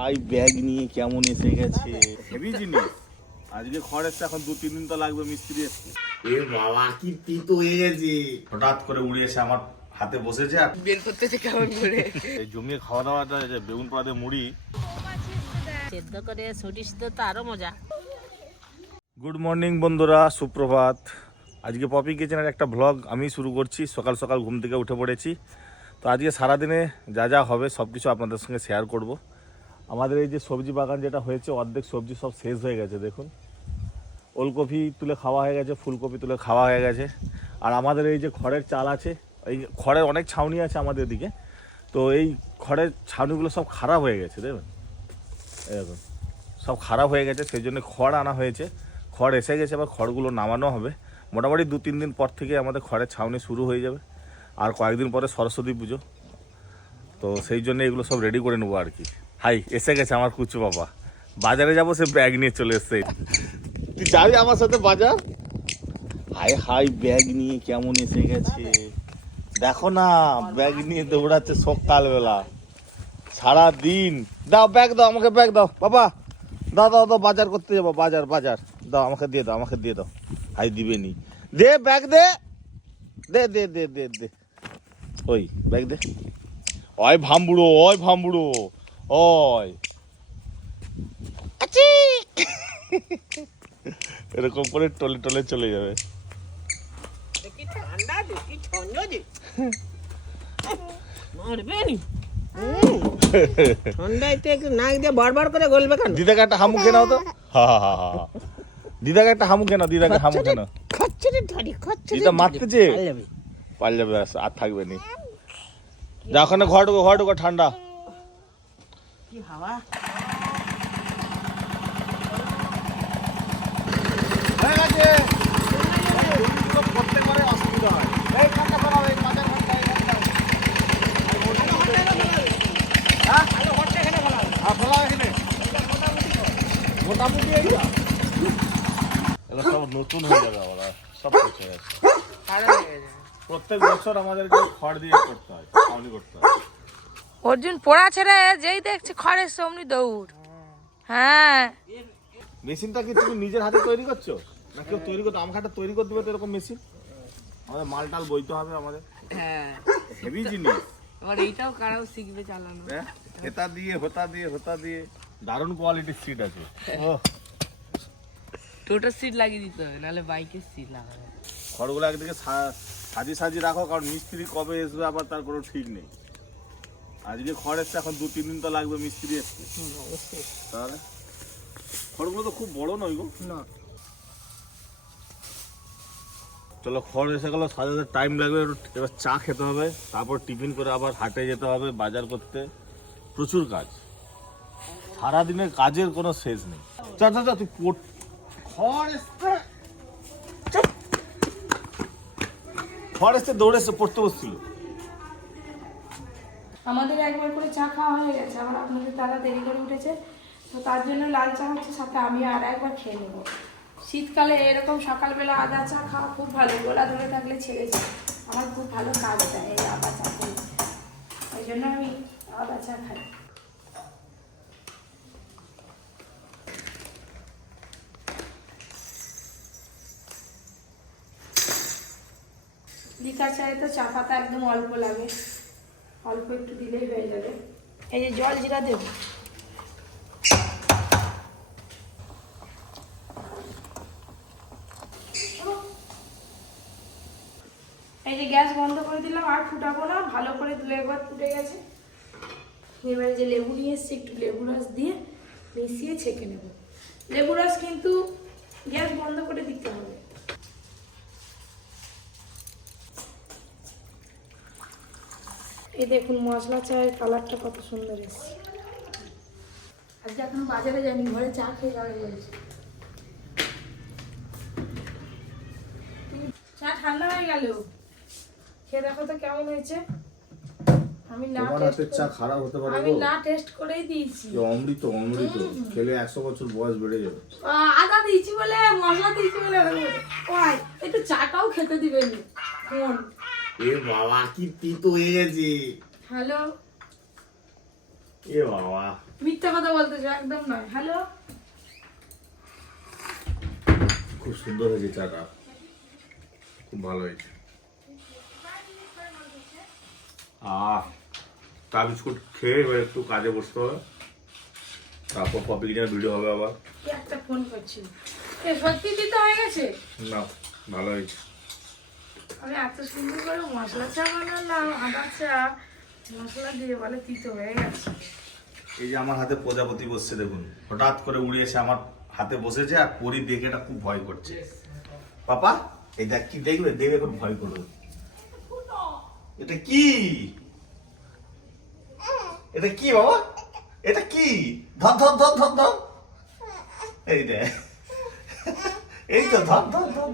High bag নিয়ে কেমন এসে গেছে, হেভি জিনিস। আজকে খড় এসছে, এখন 2-3 দিন তো লাগবে, মিস্ত্রি এসছে। এ বাবা কি তিতো হয়ে গেছে, হঠাৎ করে উড়ে এসে আমার হাতে বসেছে আর বের করতেছে কেমন করে। এই জমিয়ে খাওয়া দাওয়াটা, যে বেগুন পোড়া দিয়ে মুড়ি সেদ্ধ করে সরিষ তো আরো মজা। গুড মর্নিং বন্ধুরা, সুপ্রভাত। আজকে পপি কিচেনের একটা ভ্লগ আমি শুরু করছি। সকাল সকাল ঘুম থেকে উঠে পড়েছি। তো আজকে সারাদিনে যা যা হবে সব কিছু আপনাদের সঙ্গে শেয়ার করব। আমাদের এই যে সবজি বাগান যেটা হয়েছে, অর্ধেক সবজি সব শেষ হয়ে গেছে। দেখুন, ওলকপি তুলে খাওয়া হয়ে গেছে, ফুলকপি তুলে খাওয়া হয়ে গেছে। আর আমাদের এই যে খড়ের চাল আছে, এই খড়ের অনেক ছাউনি আছে আমাদের দিকে, তো এই খড়ের ছাউনিগুলো সব খারাপ হয়ে গেছে। দেখবেন এরকম সব খারাপ হয়ে গেছে, সেই জন্য খড় আনা হয়েছে। খড় এসে গেছে, এবার খড়গুলো নামানো হবে। মোটামুটি 2-3 দিন পর থেকে আমাদের খড়ের ছাউনি শুরু হয়ে যাবে। আর কয়েকদিন পরে সরস্বতী পুজো, তো সেই জন্য এগুলো সব রেডি করে নেবো আর কি। হাই এসে গেছে আমার কুচু বাবা, বাজারে যাবো, সে ব্যাগ নিয়ে চলে এসছে। তুই যাবি আমার সাথে বাজার? হাই হাই ব্যাগ নিয়ে কেমন এসে গেছে দেখো না, ব্যাগ নিয়ে দৌড়াচ্ছে সকালবেলা সারাদিন। দাও ব্যাগ দাও, আমাকে ব্যাগ দাও বাবা, দাও দাও দাও, বাজার করতে যাবো, বাজার বাজার দাও, আমাকে দিয়ে দাও, আমাকে দিয়ে দাও। হাই দিবে নি, দে ব্যাগ দে দে দে দে দে দে, ওই ব্যাগ দে। ওই ভামবুড়ো, ওই ভামবুড়ো, ওই এরকম করে টলে টলে চলে যাবে। দেখি ঠান্ডা, দেখি ঠান্ডা যে মারবে নি। ঠান্ডাইতে একটু নাক দিয়ে বারবার করে গলবে কেন? দিদাকে একটা হামুকে নাও তো। হা হা হা হা, দিদাকে একটা হামুকে নাও, দিদাকে হামুকে নাও। খচ্চরে ধরি, খচ্চরে দিদা মারতেছে, পাল যাবে, আর থাকবে নি। যা ওখানে ঘর ঢুকো, ঠান্ডা। কি হাওয়া। হয়ে গেছে, এইগুলো করতে পারে অসুবিধা হয়। এই ঠান্ডা ফেলাও, এই মাথার ঠান্ডা, এই ঠান্ডা। হ্যাঁ ফেলাও এখানে, মোটামুটি এইগুলো সব নতুন হয়ে যাবে। আবার সব কিছু হয়ে গেছে। প্রত্যেক বছর আমাদেরকে খড় দিয়ে করতে হয়, ছাউনি করতে হয়। অর্জুন পড়া ছেড়ে যেই দেখছে খড়ের অমনি দৌড়। হ্যাঁ, মেশিনটা কি তুমি নিজের হাতে তৈরি করছো, না কেউ তৈরি করতে? আমাকে একটা তৈরি করে দেবে তো এরকম মেশিন। আমাদের মাল টাল বইতে হবে আমাদের। হ্যাঁ, হেভি জিনিস। আর এইটাও কারাও শিখবে চালানো। হেতা দিয়ে হোতা দিয়ে দারুণ কোয়ালিটির সিট আছে। টোটাল সিট লাগিয়ে দিতে হবে, নাহলে বাইকের সিট লাগাবে। খড়গুলো একদিকে সাজিয়ে রাখো, কারণ মিস্ত্রি কবে আসবে আবার তার কোনো ঠিক নেই। আজকে খড় এসছে, এখন 2-3 দিন তো লাগবে, মিস্ত্রি এসছে। তাহলে খড়গুলো তো খুব বড় নয় গো। না, চলো, খড় এসে গেল, সাজাতে টাইম লাগবে। এবার চা খেতে হবে, তারপর টিফিন করে আবার হাটে যেতে হবে বাজার করতে। প্রচুর কাজ, সারাদিনের কাজের কোনো শেষ নেই। চা তুই খড় এসছে দৌড়ে এসে পড়তে বসছিল। আমাদের একবার করে চা খাওয়া হয়ে গেছে, আবার আপনাদের দাদা দেরি করে উঠেছে, তো তার জন্য লাল চা হচ্ছে, সাথে আমি আর একবার খেয়ে নেব। শীতকালে এরকম সকালবেলা আদা চা খাওয়া খুব ভালো, গলা ধরে থাকলে ছেড়ে যায়, আমার খুব ভালো কাজ দেয় এই আদা চা করে, ওই জন্য আমি আদা চা খাই। লিকার চায়ে তো চা পাতা একদম অল্প লাগে, অল্প একটু দিলেই হয়ে যাবে। এই যে জল জিরা দেব, এই যে গ্যাস বন্ধ করে দিলাম, আর ফুটাবো না, ভালো করে 2-1 বার ফুটে গেছে। এবারে যে লেবু নিয়ে এসছি, একটু লেবু রস দিয়ে মিশিয়ে ছেঁকে নেব। লেবু রস কিন্তু গ্যাস বন্ধ করে দিতে হবে। এই দেখুন মশলা চায়ের কালারটা কত সুন্দর এসেছে। আজকে এখন বাজারে যাইনি, ঘরে চা খেয়ে যাবে বলছে। চা ঠান্ডা হয়ে গেল, খেয়ে দেখো তো কেমন হয়েছে। আমি না টেস্ট করেই দিয়েছি। অমৃত অমৃত, খেলে 100 বছর বয়স বেড়ে যাবে। আদা দিয়েছি বলে, মশলা দিয়েছি বলে ওই একটু চাটাও খেতে দিবেন। কোন এ বাবা কি তিতো হয়ে গেছে। হ্যালো, এ বাবা মিথ্যা কথা বলতেছো, একদম নয়। হ্যালো, খুব সুন্দর হয়েছে চাটা, খুব ভালো হয়েছে। চা বিস্কুট খেয়ে এবার একটু কাজে বসতে হবে, তারপর পপি কিচেনের ভিডিও হবে আবার। কে একটা ফোন করছিল। সত্যি দিতে হয়ে গেছে? না, ভালো হয়েছে। আমি এত সুন্দর করে মশলা চা বানালাম, আদা চা মশলা দিয়ে, বলে তিতো হয়ে গেছে। এই যে আমার হাতে প্রজাপতি বসছে দেখুন, হঠাৎ করে উড়ে এসে আমার হাতে বসেছে, আর পরি দেখে এটা খুব ভয় করছে। পাপা এই দেখ কি দেখবে, দেখবে এখন ভয় করবে। এটা কি, এটা কি বাবা, এটা কি? ধর ধর ধর ধর ধর, এই দেখ, এই তো ধর ধর ধর,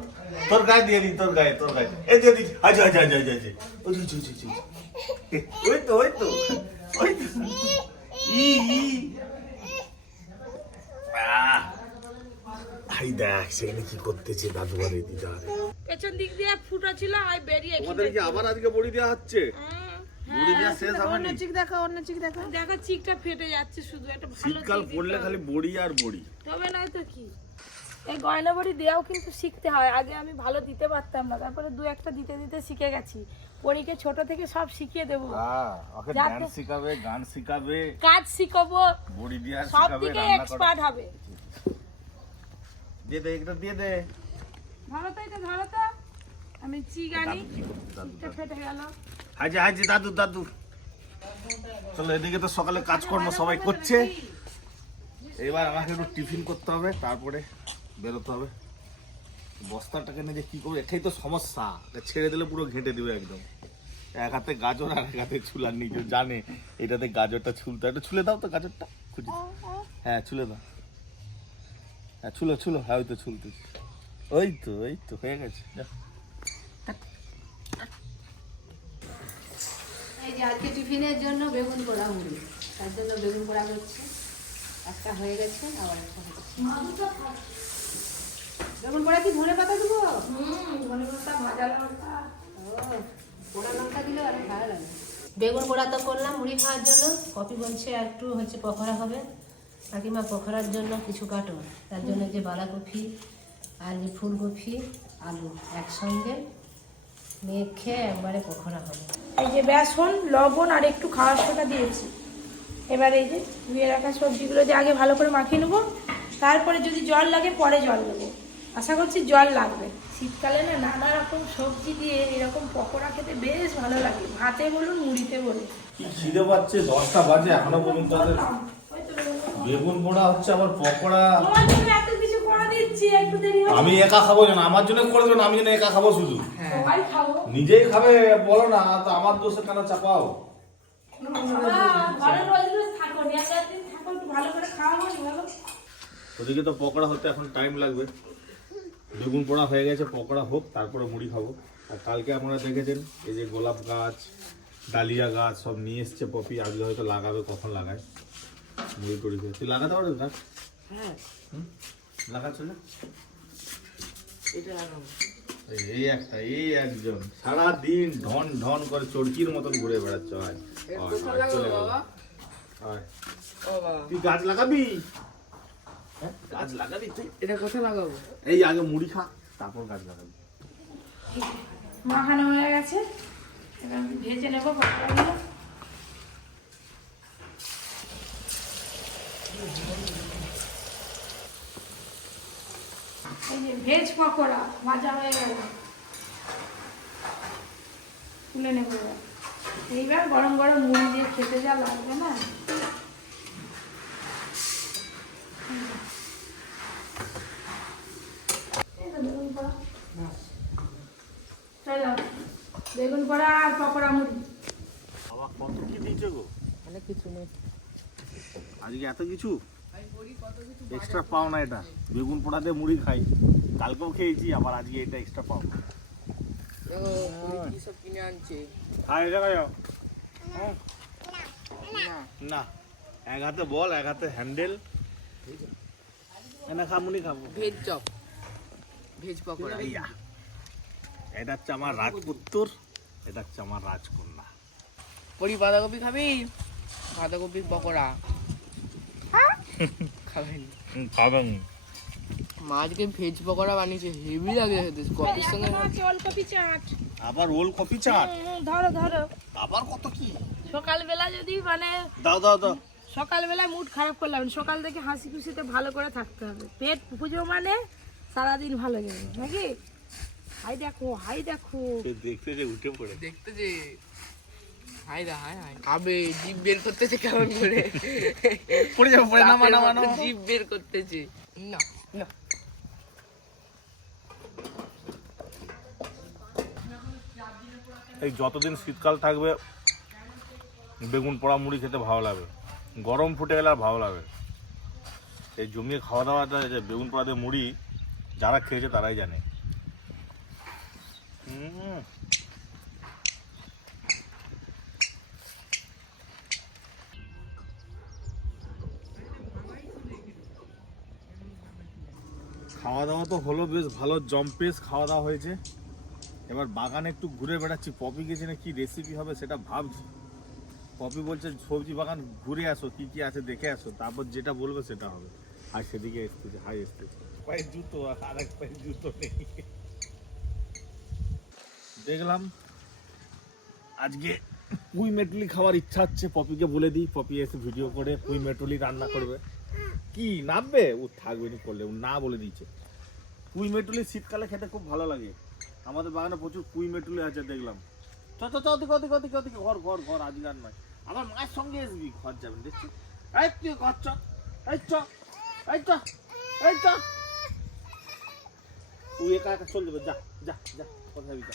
তোর গায়ে দিয়ে দি, তোর গায়ে, তোর গায়ে, এই দিয়ে দি। আচ্ছা আচ্ছা আচ্ছা আচ্ছা আচ্ছা, ওই তো ওই তো ওই তো, ই ই আই দেখ সেখানে কি করতেছে দাদু বাড়ি দিদার। পেছন দিক দিয়ে ফুটা ছিল, আই বেরিয়ে আমাদের কি আবার আজকে বড়ি দেওয়া হচ্ছে? বড়ি দেওয়া শেষ হয়নি। অন্য চিক দেখো, অন্য চিক দেখো, দেখো চিকটা ফেটে যাচ্ছে শুধু। একটা ভালো শীতকাল পড়লে খালি বড়ি আর বড়ি, তবে নয় তো কি। এই গয়না বাড়ি দেওয়াও কিন্তু শিখতে হয়। আগে আমি ভালো দিতে পারতাম না, তারপরে দু একটা দিতে দিতে শিখে গেছি। পরীকে ছোট থেকে সব শিখিয়ে দেবো, ওকে যাতে- ডান্স শিখাবে, গান শিখাবে, কাজ শিখাবো, বড়ি দেওয়া সব শিখাবে, দিকে রান্না করা। এক্সপার্ট হবে। দিয়ে দে, এটা দিয়ে দে। ধরো তো, এটা ধরো তো, আমি চিক আনি। চিকটা ফেটে গেল। হাজি হাজি দাদু দাদু, চলো এদিকে তো সকালে কাজকর্ম সবাই করছে, এবার আমাকে একটু টিফিন করতে হবে, তারপরে বেরোতে হবে। বস্তাটাকে নিয়ে যে কি করবো, এটাই তো সমস্যা। এটা ছেড়ে দিলে পুরো ঘেঁটে দিবে একদম। এক হাতে গাজর আর এক হাতে ছুলার, নিজে জানে এটাতে গাজরটা ছুলতে। একটু ছুলে দাও তো গাজরটা, খুঁজি। হ্যাঁ ছুলে দাও, হ্যাঁ ছুলো ছুলো, হ্যাঁ ওই তো ছুলতেছি, ওই তো হয়ে গেছে। যাও। এই যে আজকে টিফিনের জন্য বেগুন পোড়া মুড়ি, তার জন্য বেগুন পোড়া করছে। একটা হয়ে গেছে, আবার একটা হচ্ছে। বেগুন পোড়া কি ধনে পাতা দেবো? ধনেপাতা, ভাজা লঙ্কা। ও, পোড়া লঙ্কা দিলে অনেক ভালো লাগে। বেগুন পোড়া তো করলাম মুড়ি খাওয়ার জন্য। কপি বলছে আর একটু হচ্ছে পকোড়া হবে। কাকিমা পকোড়ার জন্য কিছু কাটো, তার জন্য যে বাঁধাকপি আর যে ফুলকপি আলু একসঙ্গে মেখে একবারে পকোড়া হবে। এই যে বেসন, লবণ আর একটু খাওয়ার সোডা দিয়েছি। এবার এই যে ধুয়ে রাখা সবজিগুলো যে আগে ভালো করে মাখিয়ে নেবো, তারপরে যদি জল লাগে পরে জল দেবো। আশা করছি জল লাগবে। শীতকালে না নানা রকম সবজি দিয়ে এরকম পকোড়া খেতে বেশ ভালো লাগে, ভাতে বলুন মুড়িতে বলুন। কি খিদে পাচ্ছে, 10টা বাজে এখনো পর্যন্ত আমাদের বেগুন পোড়া হচ্ছে, আবার পকোড়া। তোমার জন্য এত কিছু করে দিচ্ছি, একটু দেরি হবে। আমি একা খাবো না, আমার জন্য করে দেবেন, আমি যেন একা খাবো শুধু। সবাই খাবো। নিজেই খাবে বলো না, তো আমার দোষে কেন চাপাও? ঘরে রোজ রোজ থাকো, একদিন থাকো, একটু ভালো করে খাওয়াবো ভালো। ওদিকে তো পকোড়া হতে এখন টাইম লাগবে। বেগুন পোড়া হয়ে গেছে, পকোড়া হোক, তারপরে মুড়ি খাবো। আর কালকে আপনারা দেখেছেন এই যে গোলাপ গাছ, ডালিয়া গাছ সব নিয়ে এসছে পপি, আজকে হয়তো লাগাবে, কখন লাগায় মুড়ি টুড়ি খেয়ে। তুই লাগাতে পারবি গাছ? হ্যাঁ, লাগাচ্ছ না? এটা লাগাবো। এই একটা, এই একজন সারাদিন ঢন ঢন করে চড়কির মতন ঘুরে বেড়াচ্ছ। আয় চলে গেল। তুই গাছ লাগাবি? হ্যাঁ, গাছ লাগাবি তুই? এটা কোথায় লাগাবো? এই আগে মুড়ি খা, তারপর গাছ লাগাবি। মাখানো হয়ে গেছে, এবার আমি ভেজে নেবো পকোড়াগুলো। এই যে ভেজ পকোড়া ভাজা হয়ে গেল, তুলে নেবো এবার। এইবার গরম গরম মুড়ি দিয়ে খেতে যা লাগবে না। এই তো বেগুন পোড়া। চলো, বেগুন পোড়া আর পকোড়া মুড়ি। বাবা কত কি দিয়েছে গো? অনেক কিছু নেই। আজকে এত কিছু এক্সট্রা পাও না। এটা বেগুন পোড়া দিয়ে মুড়ি খাই, কালকেও খেয়েছি, আবার আজকে এটা এক্সট্রা পাও। কি সব কিনে আনছে? হাই দেখা যাও না, এক হাতে বল, এক হাতে হ্যান্ডেল। না খামুনি খাবো ভেজ চপ, ভেজ পকোড়া। এটা হচ্ছে আমার রাজপুত্তর, এটা হচ্ছে আমার রাজকন্যা। পরি বাঁধাকপি খাবি? বাঁধাকপির পকোড়া। খাবেন খাবেন। মা আজকে ভেজ পকোড়া বানিয়েছে, হেভি লাগে খেতে কফির সঙ্গে। ওলকপি চাট। আবার ওল কফি চাট, ধরো ধরো। আবার কত কি। সকালবেলা যদি মানে দাও দাও দাও। সকালবেলা মুড খারাপ করলাম, সকাল থেকে হাসি খুশিতে ভালো করে থাকতে হবে। পেট পুজো মানে সারাদিন ভালো যাবে নাকি? হাই দেখো হাই দেখো। দেখতে যে উঠে পড়ে। দেখতে যে হাই দা হাই হাই খাবে, জিভ বের করতেছে কেমন করে। পড়ে যাবো, পড়ে নামা নামা নামা। জিভ বের করতেছে না না। এই যতদিন শীতকাল থাকবে বেগুন পোড়া মুড়ি খেতে ভালো লাগবে, গরম ফুটে গেলে আর ভালো লাগবে। এই জমিয়ে খাওয়া দাওয়াটা, যে বেগুন পোড়া দিয়ে মুড়ি, যারা খেয়েছে তারাই জানে। খাওয়া দাওয়া তো হলো, বেশ ভালো জম্পেস খাওয়া দাওয়া হয়েছে। এবার বাগানে একটু ঘুরে বেড়াচ্ছি। পপি গেছে না, কি রেসিপি হবে সেটা ভাবছি। পপি বলছে সবজি বাগান ঘুরে আসো, কি কি আছে দেখে আসো, তারপর যেটা বলবে সেটা হবে। আর সেদিকে এসতেছে, হাই এসতেছে, পায়ে জুতো আর এক পায়ে জুতো নেই। দেখলাম আজকে পুঁই মেটুলি খাওয়ার ইচ্ছা হচ্ছে, পপিকে বলে দিই, পপি এসে ভিডিও করে পুঁই মেটুলি রান্না করবে। কি নামবে ও, থাকবে নি করলে ও না বলে দিয়েছে। পুঁই মেটুলি শীতকালে খেতে খুব ভালো লাগে। আমাদের বাগানে প্রচুর পুঁই মেটুলি আছে দেখলাম। চ চ চ, ওদিকে ওদিকে ওদিকে ওদিকে, ঘর ঘর ঘর, আজকে আর নয়। আমার মায়ের সঙ্গে আসবি, ঘর যাবেন দেখছি। এই তুই ঘর চ, এই চ, এই চ, এই চ। তুই একা একা চল যাবে, যা যা যা, কোথায় যাবি যা।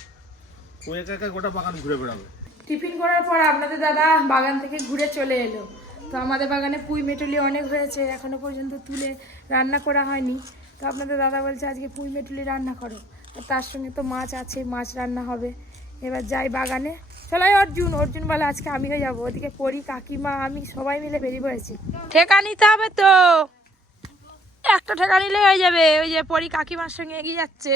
তুই একা একা গোটা বাগান ঘুরে বেড়াবে। টিফিন করার পর আপনাদের দাদা বাগান থেকে ঘুরে চলে এলো। তো আমাদের বাগানে পুঁই মেটুলি অনেক হয়েছে, এখনো পর্যন্ত তুলে রান্না করা হয়নি। তো আপনাদের দাদা বলছে আজকে পুঁই মেটুলি রান্না করো, আর তার সঙ্গে তো মাছ আছে, মাছ রান্না হবে। এবার যাই বাগানে। চলাই অর্জুন বলে আজকে আমিও যাবো। ওদিকে পরি, কাকিমা, আমি সবাই মিলে বেরিয়ে পড়েছি। ঠেকা নিতে হবে তো, একটা ঠেকা নিলে হয়ে যাবে। ওই যে পরি কাকিমার সঙ্গে এগিয়ে যাচ্ছে।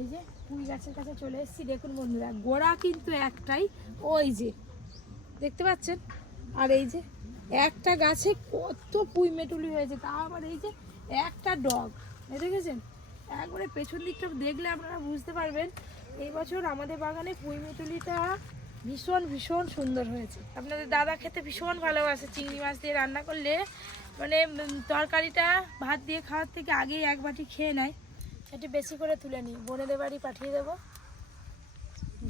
এই যে পুঁই গাছের কাছে চলে এসেছি। দেখুন বন্ধুরা, গোড়া কিন্তু একটাই, ওই যে দেখতে পাচ্ছেন। আর এই যে একটা গাছে কত পুঁই মেটুলি হয়েছে, তা আবার এই যে একটা ডগ, দেখেছেন? একবারে পেছন দিকটা দেখলে আপনারা বুঝতে পারবেন এই বছর আমাদের বাগানে পুঁই মেটুলিটা ভীষণ ভীষণ সুন্দর হয়েছে। আপনাদের দাদা খেতে ভীষণ ভালোবাসে চিংড়ি মাছ দিয়ে রান্না করলে, মানে তরকারিটা ভাত দিয়ে খাওয়ার থেকে আগেই এক বাটি খেয়ে নেয়। একটু বেশি করে তুলে নিই, বোনেদের বাড়ি পাঠিয়ে দেবো।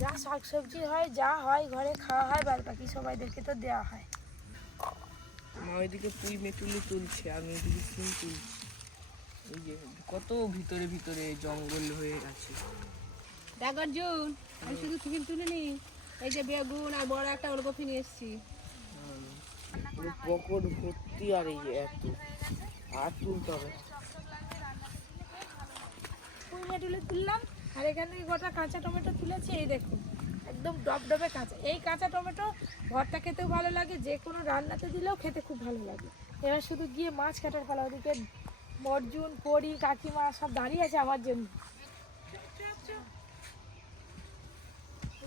যা শাকসবজি হয়, যা হয় ঘরে খাওয়া হয়, বাদ বাকি সবাইদেরকে তো দেওয়া হয়। মা ওইদিকে পুঁই মেটুলি তুলছে, আমি ওইদিকে সিম তুলছি। এই যে কত ভিতরে ভিতরে জঙ্গল হয়ে গেছে। দেখ অর্জুন, আমি শুধু টিফিন তুলে নি, এই যে বেগুন আর বড় একটা ওলকপি নিয়ে এসেছি। পকড় ভর্তি, আর এই যে এত আর তুলতে হবে। পুঁই মেটুলি তুললাম, আর এখান থেকে গোটা কাঁচা টমেটো তুলেছি। এই দেখুন একদম ডবডবে কাঁচা। এই কাঁচা টমেটো ভর্তা খেতেও ভালো লাগে, যে কোনো রান্নাতে দিলেও খেতে খুব ভালো লাগে। এবার শুধু গিয়ে মাছ কাটার ফেলা। ওদিকে অর্জুন, পরি, কাকিমা সব দাঁড়িয়ে আছে আমার জন্য।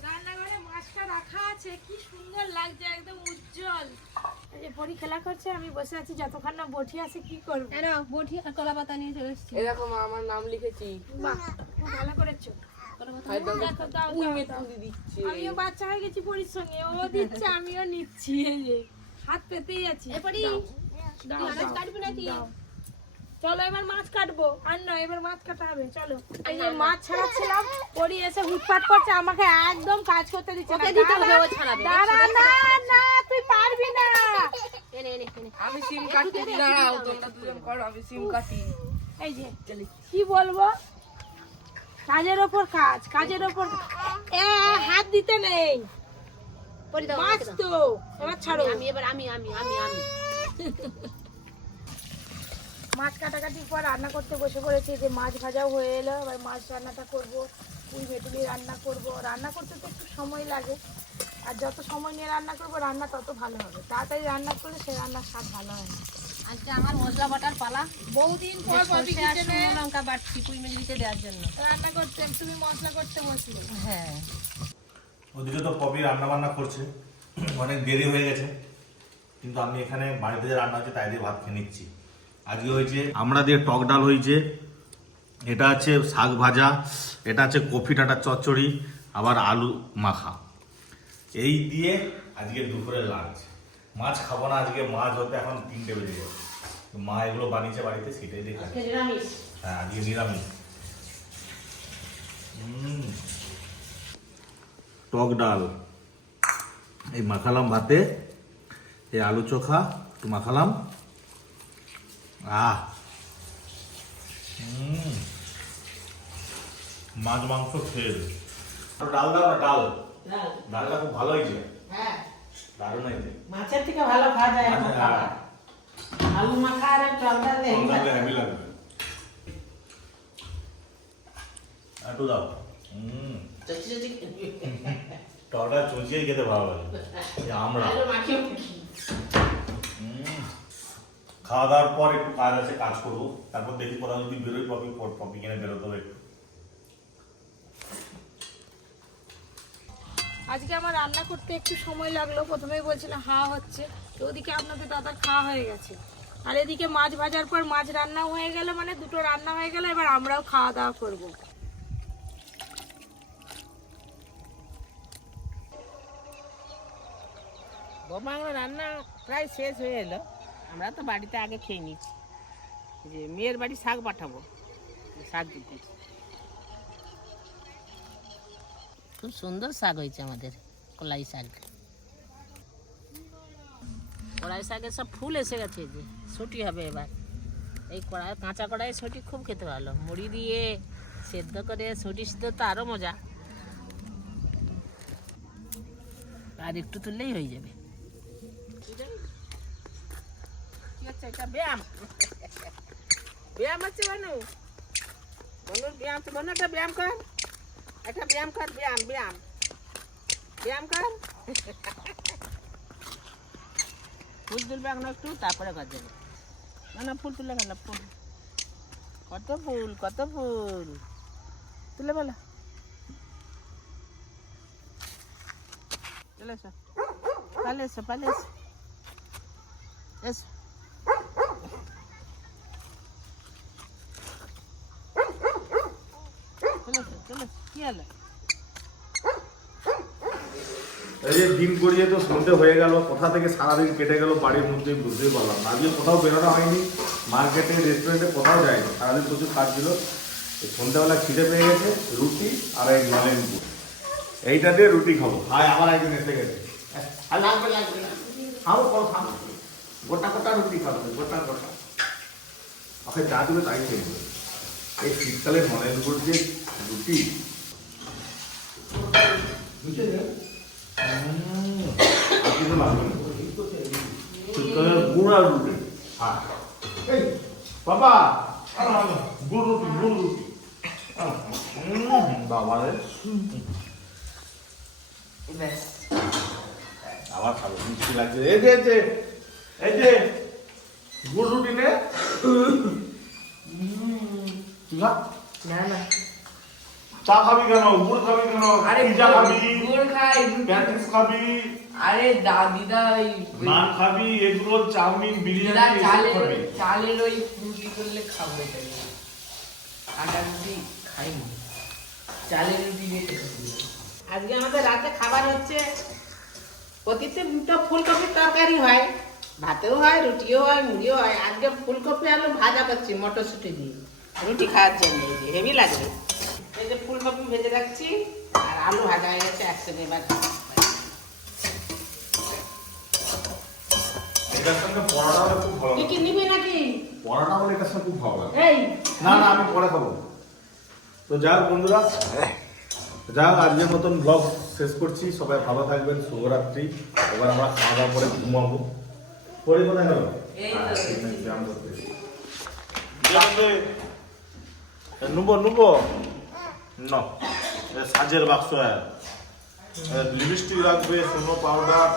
রান্নাঘরে মাছটা রাখা আছে, কি সুন্দর লাগছে, একদম উজ্জ্বল। এই যে পরি খেলা করছে, আমি বসে আছি, যতক্ষণ না বটি আছে কি করবো। বটি আর কলা পাতা নিয়ে চলে এসেছি। এই দেখো মা, আমার নাম লিখেছি। বাহ, খুব ভালো করেছো। হাই দাও, দেখো, দাও, পুঁই দাও, মেটুলি দিচ্ছে। আমিও বাচ্চা হয়ে গেছি পরির সঙ্গে, ও দিচ্ছে আমিও নিচ্ছি। এই যে হাত পেতেই আছি। দাও, কাটবি নাকি? দাও। চলো এবার মাছ কাটবো। আর না, এবার মাছ কাটা হবে, চলো। এই যে মাছ ছাড়াচ্ছিলাম, পরি এসে হুটপাট করছে, আমাকে একদম কাজ করতে দিচ্ছে না। দাঁড়া, না না, তুই পারবি না। এনে এনে এনে। আমি সিম কাটি, দাঁড়াও তোমরা দুজন করো, আমি সিম কাটি। এই যে কি বলবো, কাজের ওপর কাজ, কাজের ওপর হাত দিতে নেই। পরি দাও, মাছ তো এবার ছাড়ো। আমি এবার আমি আমি আমি আমি মাছ কাটাকাটির পর রান্না করতে বসে পড়েছি। যে মাছ ভাজাও হয়ে এলো, এবার মাছ রান্নাটা করবো, পুঁই মেটুলি রান্না করব। রান্না করতে তো একটু সময় লাগে, আর যত সময় নিয়ে রান্না করবো রান্না তত ভালো হবে। তাড়াতাড়ি রান্না করলে সে রান্নার স্বাদ ভালো হয় না। আজকে আমার মশলা বাটার পালা। বহুদিন পর সরষে আর শুকনো লঙ্কা বাটছি পুঁই মেটুলিতে দেওয়ার জন্য। রান্না করতে, তুমি মশলা করতে বসলে। হ্যাঁ, ওদিকে তো পপি রান্না বান্না করছে, অনেক দেরি হয়ে গেছে, কিন্তু আমি এখানে বাড়িতে যে রান্না হচ্ছে তাই দিয়ে ভাত খেয়ে নিচ্ছি। আজকে হয়েছে আমরা দিয়ে টক ডাল হয়েছে, এটা আছে শাক ভাজা, এটা আছে কফি ডাঁটার চচ্চড়ি, আবার আলু মাখা। এই দিয়ে আজকে দুপুরে লাঞ্চ। মাছ খাবো না আজকে, মাছ হতে এখন 3টে বেজে যাবে। মা এগুলো বানিয়েছে বাড়িতে, সেটাই দিয়ে খাচ্ছি। হ্যাঁ আজকে নিরামিষ। টক ডাল এই মাখালাম ভাতে, এই আলু চোখা একটু মাখালাম। মাছ মাংস খেয়ে ডাল দাও না, ডাল ডালটা খুব ভালো হয়েছে, দারুণ হয়েছে। মাছের থেকে ভালো খাওয়া যায় এখন খাবার। আলু মাখা আর টক ডাল হেভি লাগবে, একটু দাও। টকটা চুচিয়ে খেতে ভালো লাগে। আমরা খাওয়া দাওয়ার পর একটু কাজ আছে, কাজ করবো, তারপর দেখি কোথাও যদি বেরোই পপি কিনে বেরোতে হবে একটু। আজকে আমার রান্না করতে একটু সময় লাগলো, প্রথমেই বলছিলাম হাওয়া হচ্ছে, তো ওদিকে আপনাদের দাদার খাওয়া হয়ে গেছে, আর এদিকে মাছ ভাজার পর মাছ রান্নাও হয়ে গেল, মানে দুটো রান্না হয়ে গেল, এবার আমরাও খাওয়া দাওয়া করবো। বাংলা রান্না প্রায় শেষ হয়ে এলো। আমরা তো বাড়িতে আগে খেয়ে নিচ্ছি, যে মেয়ের বাড়ি শাক পাঠাবো, শাক দিতে। খুব সুন্দর শাক হয়েছে আমাদের কলাই শাক। কড়াই শাকের সব ফুল এসে গেছে, যে ছুটি হবে এবার। এই কড়াই কাঁচা কড়াই ছুটি খুব খেতে ভালো, মুড়ি দিয়ে সেদ্ধ করে ছুটি সিদ্ধ তো আরও মজা। আর একটু তুললেই হয়ে যাবে। কি হচ্ছে এটা? ব্যায়াম ব্যায়াম হচ্ছে বানু, বানুর ব্যায়াম তো। বানু একটা ব্যায়াম কর, একটা ব্যায়াম কর, ব্যায়াম ব্যায়াম ব্যায়াম কর। ফুল তুলবে এখন একটু, তারপরে ঘর যাবে। না না, ফুল তুলে গেল, ফুল কত ফুল, কত ফুল তুলে বলো। চলে এসো, পালে এসো, পালে এসো, এসো। চলো, কি হলো? এই যে দিন গড়িয়ে তো সন্ধ্যে হয়ে গেল, কোথা থেকে সারাদিন কেটে গেল বাড়ির মধ্যেই বুঝতেই পারলাম না। আজকে কোথাও বেরোনো হয়নি, মার্কেটে রেস্টুরেন্টে কোথাও যায়নি, সারাদিন প্রচুর কাজ ছিল। এই সন্ধ্যেবেলা খিদে পেয়ে গেছে, রুটি আর এই নলেন গুড়, এইটা দিয়ে রুটি খাবো। হাই আমার একদিন এসে গেছে, আর লাগবে লাগবে না, খাবো খাবো খাবো, গোটা গোটা রুটি খাবো, গোটা গোটা। ওকে যা দেবে তাই খেয়ে দেবে। এই শীতকালে নলেন গুড় দিয়ে রুটি, কিছু লাগবে না, শীতকালের গুড় আর রুটি। হ্যাঁ এই বাবা, গুড় রুটি, গুড় রুটি। বাবা রে, আবার খাবো, মিষ্টি লাগছে। এই যে এই যে গুড় রুটি নে, না না, চা খাবি কেন, গুড় খাবি কেন? আরে পিজা খাবি, গুড় খাই, প্যাটিস খাবি, আরে দিদা ওই নান খাবি, এগুলো চাউমিন, বিরিয়ানি এসব খাবি। চালের ওই রুটি করলে খাবো, এটাই আটা রুটি খাইনি, চালের রুটি দিয়ে খেতে। আজকে আমাদের রাতে খাবার হচ্ছে, অতীতে তো ফুলকপির তরকারি হয়, ভাতেও হয়, রুটিও হয়, মুড়িও হয়। আজকে ফুলকপি আলু ভাজা করছি মটরশুঁটি দিয়ে, রুটি খাওয়ার জন্য। হেভি লাগবে। এই যে ফুলকপি ভেজে রাখছি, আর আলু ভাজা হয়ে গেছে একসাথে। এবার এটার সঙ্গে পরোটা হলে খুব ভালো তুই লাগে। কি নিবি নাকি? পরোটা হলে এটার সঙ্গে খুব ভালো লাগে। এই না না, আমি পরে খাবো। তো যাক বন্ধুরা, যাক আজকের মতন ব্লগ শেষ করছি। সবাই ভালো থাকবেন, শুভরাত্রি। এবার আমরা খাওয়া দাওয়া করে ঘুমাবো। পরে কোথায় গেল? ব্যায়াম করতে। নুবো নুবো ন, সাজের বাক্স লিপস্টিক রাখবে, সোনো পাউডার,